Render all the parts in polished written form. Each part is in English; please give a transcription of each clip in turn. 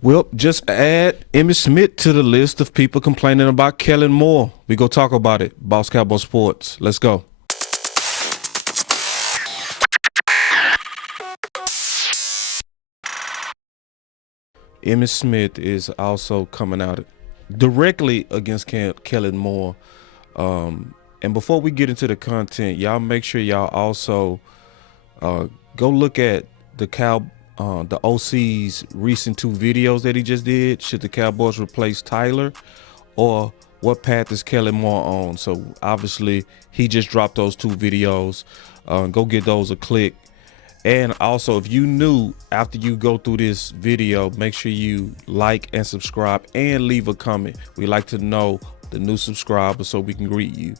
Well, just add Emmitt Smith to the list of people complaining about Kellen Moore. We go talk about it. Boss Cowboy Sports. Let's go. Emmitt Smith is also coming out directly against Kellen Moore. And before we get into the content, y'all make sure y'all also go look at the OC's recent 2 videos that he just did. Should the Cowboys replace Tyler, or what path is Kellen Moore on? So obviously he just dropped those 2 videos. Go get those a click. And also, if you new, after you go through this video, make sure you like and subscribe and leave a comment. We like to know the new subscribers so we can greet you.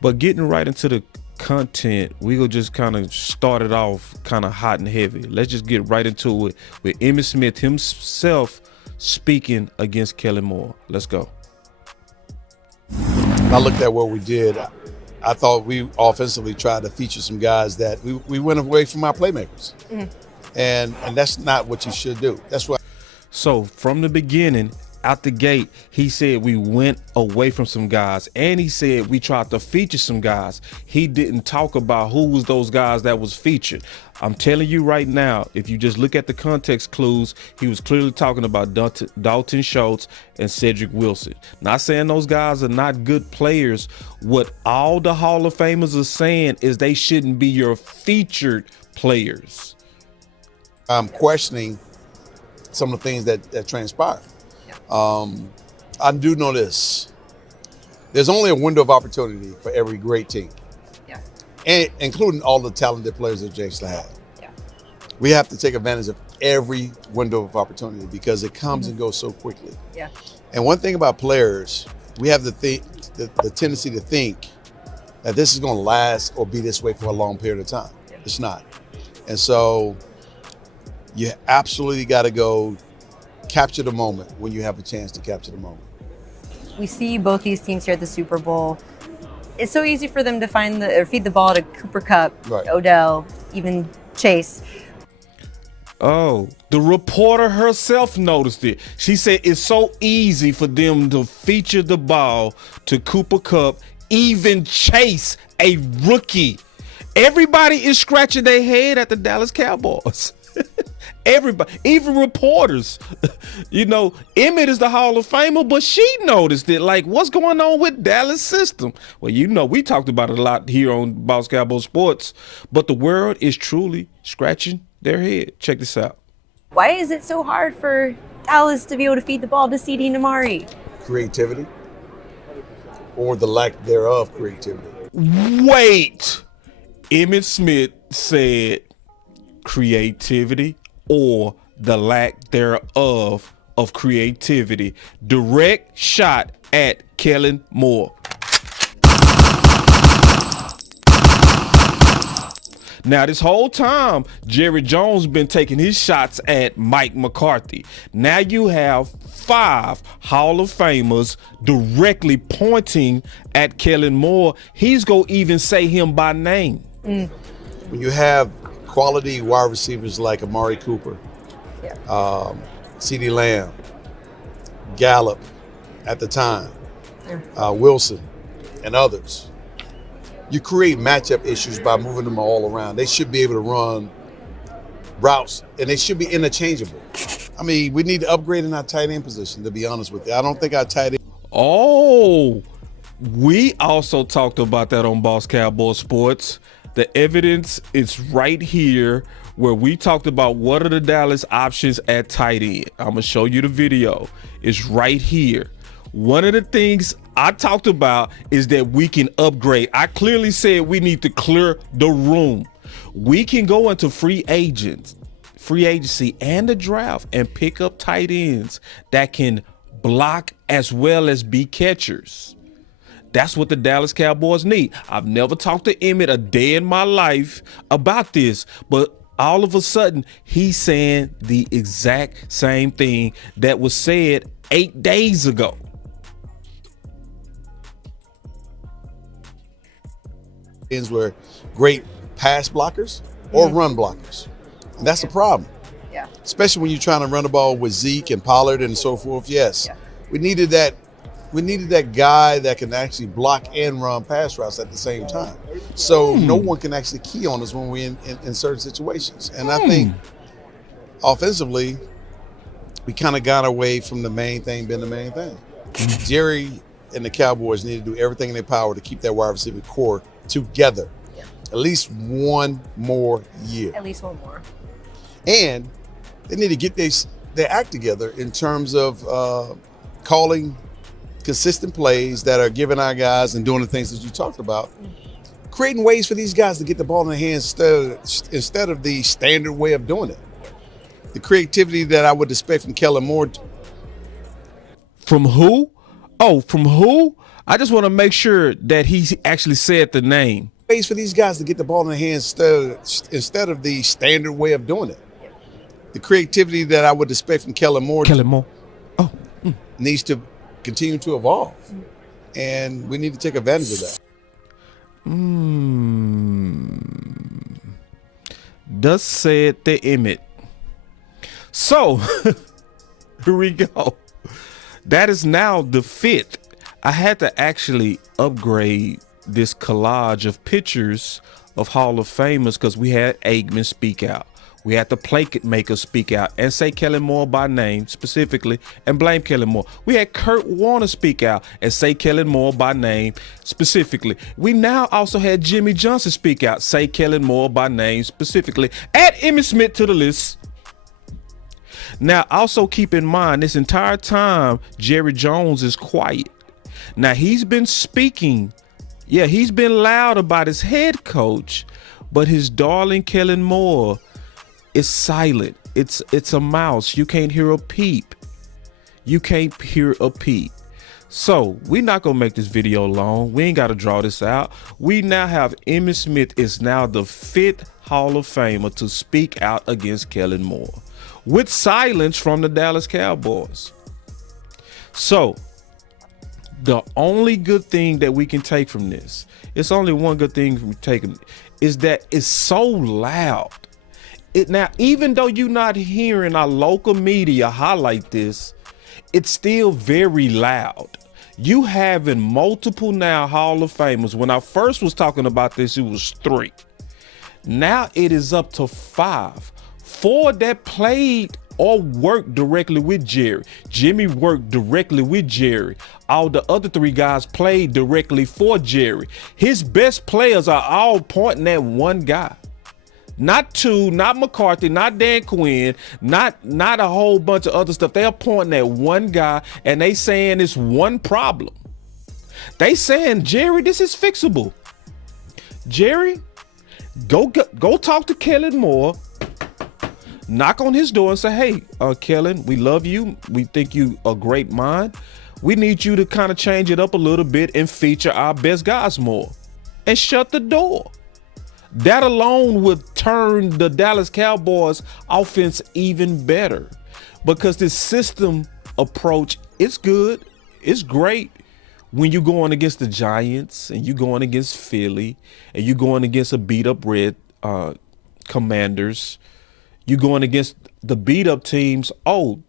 But getting right into the content, we will just kind of start it off kind of hot and heavy. Let's just get right into it with Emmitt Smith himself speaking against Kellen Moore. Let's go. I looked at what we did. I thought we offensively tried to feature some guys that we went away from our playmakers. And that's not what you should do. That's what. So from the beginning, out the gate, he said we went away from some guys, and he said we tried to feature some guys. He didn't talk about who was those guys that was featured. I'm telling you right now, if you just look at the context clues, he was clearly talking about Dalton Schultz and Cedric Wilson. Not saying those guys are not good players. What all the Hall of Famers are saying is they shouldn't be your featured players. I'm questioning some of the things that transpired. I do know this. There's only a window of opportunity for every great team. Yeah. And including all the talented players that Jason had. Yeah. We have to take advantage of every window of opportunity because it comes and goes so quickly. Yeah. And one thing about players, we have the tendency to think that this is going to last or be this way for a long period of time. Yeah. It's not. And so you absolutely got to go capture the moment when you have a chance to capture the moment. We see both these teams here at the Super Bowl. It's so easy for them to feed the ball to Cooper Kupp, Right. Odell, even Chase. Oh, the reporter herself noticed it. She said it's so easy for them to feature the ball to Cooper Kupp, even Chase, a rookie. Everybody is scratching their head at the Dallas Cowboys. Everybody, even reporters. You know, Emmitt is the Hall of Famer, but she noticed it. Like, what's going on with Dallas system? Well, you know, we talked about it a lot here on Boss Cowboy Sports, but the world is truly scratching their head. Check this out. Why is it so hard for Dallas to be able to feed the ball to CD and Amari? Creativity or the lack thereof creativity. Wait, Emmitt Smith said creativity or the lack thereof of creativity. Direct shot at Kellen Moore. Now, this whole time, Jerry Jones been taking his shots at Mike McCarthy. Now you have 5 Hall of Famers directly pointing at Kellen Moore. He's gonna even say him by name. When you have quality wide receivers like Amari Cooper, CeeDee Lamb, Gallup at the time, Wilson, and others, you create matchup issues by moving them all around. They should be able to run routes, and they should be interchangeable. I mean, we need to upgrade in our tight end position, to be honest with you. I don't think our tight end. Oh, we also talked about that on Boss Cowboy Sports. The evidence is right here where we talked about what are the Dallas options at tight end. I'm going to show you the video. It's right here. One of the things I talked about is that we can upgrade. I clearly said we need to clear the room. We can go into free agency and the draft and pick up tight ends that can block as well as be catchers. That's what the Dallas Cowboys need. I've never talked to Emmitt a day in my life about this, but all of a sudden he's saying the exact same thing that was said 8 days ago. Were great pass blockers or run blockers. And that's the problem. Yeah. especially when you're trying to run the ball with Zeke and Pollard and so forth. Yes, Yeah. we needed that. We needed that guy that can actually block and run pass routes at the same time. So no one can actually key on us when we're in certain situations. And I think offensively, we kind of got away from the main thing being the main thing. Jerry and the Cowboys need to do everything in their power to keep that wide receiver core together. Yeah. At least one more year. At least one more. And they need to get their act together in terms of calling consistent plays that are giving our guys and doing the things that you talked about, creating ways for these guys to get the ball in their hands instead of the standard way of doing it. The creativity that I would expect from Kellen Moore. From who? Oh, from who? I just want to make sure that he actually said the name. Ways for these guys to get the ball in their hands instead of the standard way of doing it. The creativity that I would expect from Kellen Moore. Kellen Moore. Oh. Needs to continue to evolve. And we need to take advantage of that. Thus said the Emmit. So, here we go. That is now the fifth. I had to actually upgrade this collage of pictures of Hall of Famers because we had Aikman speak out. We had the playmaker speak out and say Kellen Moore by name specifically and blame Kellen Moore. We had Kurt Warner speak out and say Kellen Moore by name specifically. We now also had Jimmy Johnson speak out, say Kellen Moore by name specifically. Add Emmitt Smith to the list. Now, also keep in mind, this entire time, Jerry Jones is quiet. Now, he's been speaking. Yeah, he's been loud about his head coach, but his darling Kellen Moore is silent. It's a mouse. You can't hear a peep. You can't hear a peep. So we're not gonna make this video long. We ain't gotta draw this out. We now have Emmitt Smith is now the fifth Hall of Famer to speak out against Kellen Moore with silence from the Dallas Cowboys. So the only good thing that we can take from this, it's only one good thing from taking, is that it's so loud. Now, even though you're not hearing our local media highlight this, it's still very loud. You having multiple now Hall of Famers. When I first was talking about this, it was 3. Now it is up to 5. 4 that played or worked directly with Jerry. Jimmy worked directly with Jerry. All the other 3 guys played directly for Jerry. His best players are all pointing at one guy. Not 2, not McCarthy, not Dan Quinn, not a whole bunch of other stuff. They're pointing at one guy and they saying it's one problem. They saying, Jerry, this is fixable. Jerry, go talk to Kellen Moore. Knock on his door and say, hey, Kellen, we love you. We think you a great mind. We need you to kind of change it up a little bit and feature our best guys more. And shut the door. That alone would turn the Dallas Cowboys offense even better because this system approach is good. It's great when you're going against the Giants and you're going against Philly and you're going against a beat up Red Commanders. You're going against the beat up teams. Oh,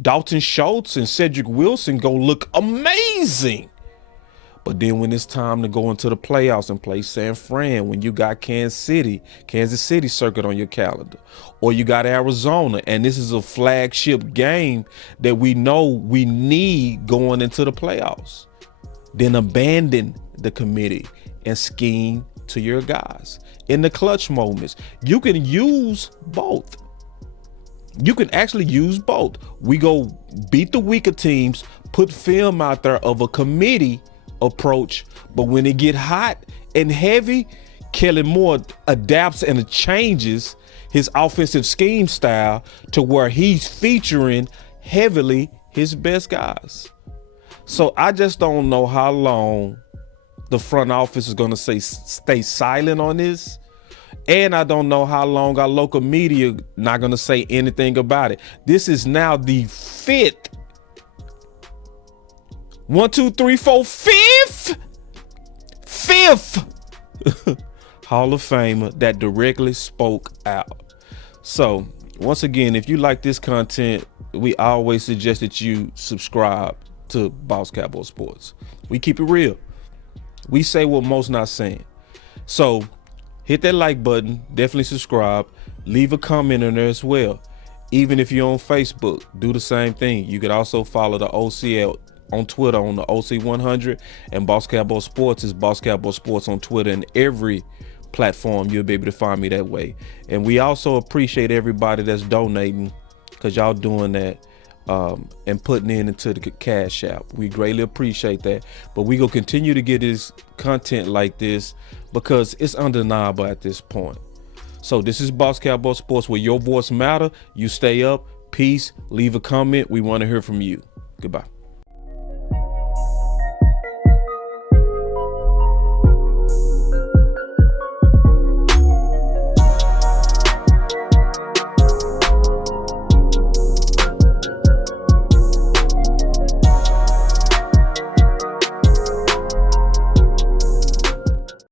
Dalton Schultz and Cedric Wilson go look amazing. But then when it's time to go into the playoffs and play San Fran, when you got Kansas City circuit on your calendar, or you got Arizona, and this is a flagship game that we know we need going into the playoffs, then abandon the committee and scheme to your guys. In the clutch moments, you can use both. You can actually use both. We go beat the weaker teams, put film out there of a committee approach, but when it get hot and heavy, Kellen Moore adapts and changes his offensive scheme style to where he's featuring heavily his best guys. So I just don't know how long the front office is going to stay silent on this, and I don't know how long our local media not going to say anything about it. This is now the 5th. 1, 2, 3, 4, 5th Hall of Famer that directly spoke out. So once again, if you like this content, we always suggest that you subscribe to Boss Cowboy Sports. We keep it real. We say what most not saying. So hit that like button, definitely subscribe, leave a comment in there as well. Even if you're on Facebook, do the same thing. You could also follow the OCL on Twitter on the OC100, and Boss Cowboy Sports is Boss Cowboy Sports on Twitter, and every platform you'll be able to find me that way. And we also appreciate everybody that's donating, because y'all doing that and putting into the Cash App. We greatly appreciate that. But we gonna continue to get this content like this because it's undeniable at this point. So this is Boss Cowboy Sports, where your voice matter. You stay up. Peace. Leave a comment. We want to hear from you. Goodbye.